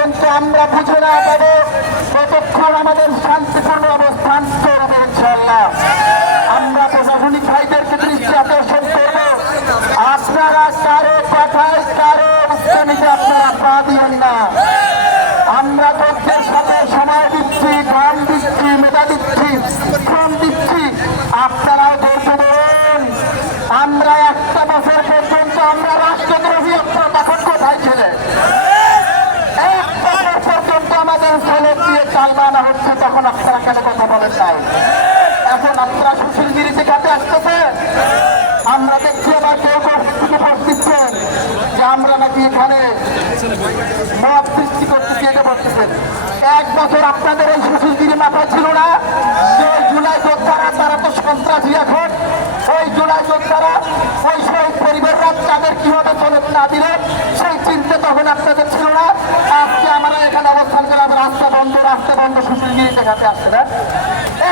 পর্যন্ত আমরা বুঝে না পাবো ততক্ষণ আমাদের শান্তিপূর্ণ অবস্থান চলবে ইনশাআল্লাহ। আমরা প্রশাসনিক ভাইদেরকে দৃষ্টি আকর্ষণ করব, আপনারা কারো কথায় কারো উস্কানিতে আপনারা পা দিবেন না। আমরা তথ্যের সাথে সময় দিচ্ছি, ঘাম দিচ্ছি, মেধা দিচ্ছি, শ্রম দিচ্ছি, আপনারাও ধৈর্য ধরুন। আমরা একটা বছর পর্যন্ত আমরা রাষ্ট্রদ্রোহী আপনার তখন কোথায় ছিলেন? এক বছর পর্যন্ত আমাদের ছেলে দিয়ে চাল মানা হচ্ছে, তখন আপনারা কেন কথা বলেন নাই? এখন আপনারা সুশীলগিরি দেখাতে আসতেছেন। আমরা দেখছি আবার কেউ থেকে বসতেছেন যে আমরা নাকি এখানে মত সৃষ্টি করতে চেয়ে বসতেছেন। এক বছর আপনাদের এই সুশীলগিরি মাথায় ছিল না যে ওই জুলাই যোদ্ধারা তারা তো সন্ত্রাসী। এখন ওই জুলাই যোদ্ধারা ওই শহীদ পরিবাররা তাদের কিভাবে তলব না দিলেন সেই চিন্তা তখন আপনাদের ছিল না। আজকে আমরা এখানে অবস্থান করলাম, রাস্তা বন্ধ সুশীলগিরি দেখাতে আসছে না।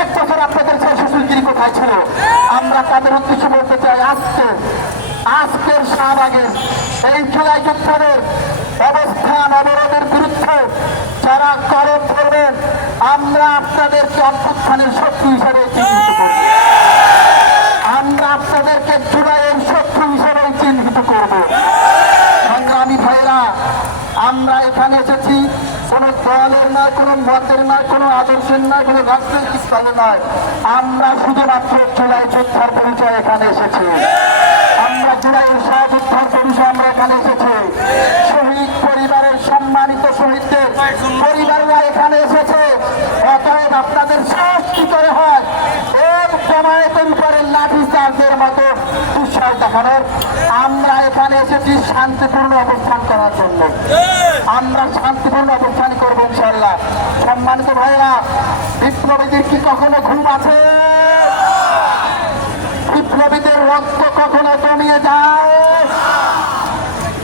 এক বছর আপনাদের সেই সুশীলগিরি কোথায় ছিল? আমরা তাদের উদ্দেশ্য বলতে চাই, আজকের শাহবাগের এই জুলাই যোদ্ধাদের অবস্থান অবরোধের বিরুদ্ধে যারা করণ করবেন, আমরা আপনাদেরকে অভ্যুত্থানের শত্রু হিসেবে চিহ্নিত করব। আমরা আপনাদেরকে জুলাইয়ের শত্রু হিসেবে চিহ্নিত করব। সংগ্রামী ভাইরা, আমরা এখানে এসেছি কোন দলের নয়, কোনো মতের নয়, কোনো আদর্শের নয়, কোনো রাজনৈতিক দলের নয়। আমরা শুধুমাত্র জুলাই যোদ্ধার পরিচয় এখানে এসেছি। আমরা জুলাইয়ের সহযোদ্ধার পরিচয় আমরা এখানে এসেছি। শহীদ পরিবারের সম্মানিত শহীদদের পরিবাররা এখানে এসেছে। অতএব আপনাদের সাহস কি করে হয় এই জামায়াতের উপরে লাঠি চার্জের মতো দুঃসাহস দেখানোর? আমরা এখানে এসেছি শান্তিপূর্ণ অবস্থান করার জন্য। আমরা শান্তিপূর্ণ অবস্থান করবো ইনশাআল্লাহ। সম্মানিত ভাইরা, বিপ্লবীদের কি কখনো ঘুম আছে? বিপ্লবীদের রক্ত কখনো জমিয়ে যায়?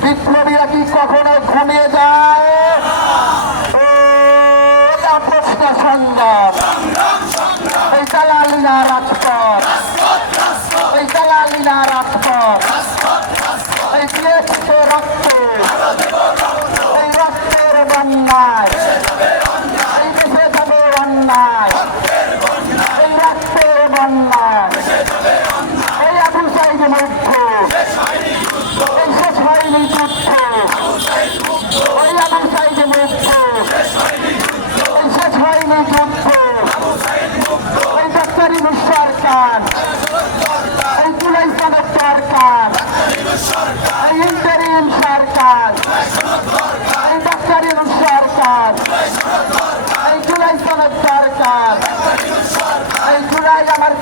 বিপ্লবীরা কি কখনো ঘুমিয়ে যায়? প্রশ্ন সংগ্রাম, এই দালালিনা রাজপথ, এই দালালিনা রাজপথ, এই দিয়েছে রক্ত, এই রক্তের বন্যায়, এই দেশে যাবে অন্যায়, এই রক্তের বন্যায়, এই আবু সাইদ মুগ্ধ, এই শেষ হয়নি যুদ্ধ, ওই আবু সাইদ মুগ্ধ, এই শেষ হয়নি যুদ্ধ, এই ডাক্তারি সরকার, এই জুলাই সনদ সরকার, এই ইন্টারিম সরকার, এই ডাক্তারি সরকার, এই জুলাই সনদ সরকার, এই জুলাই আমার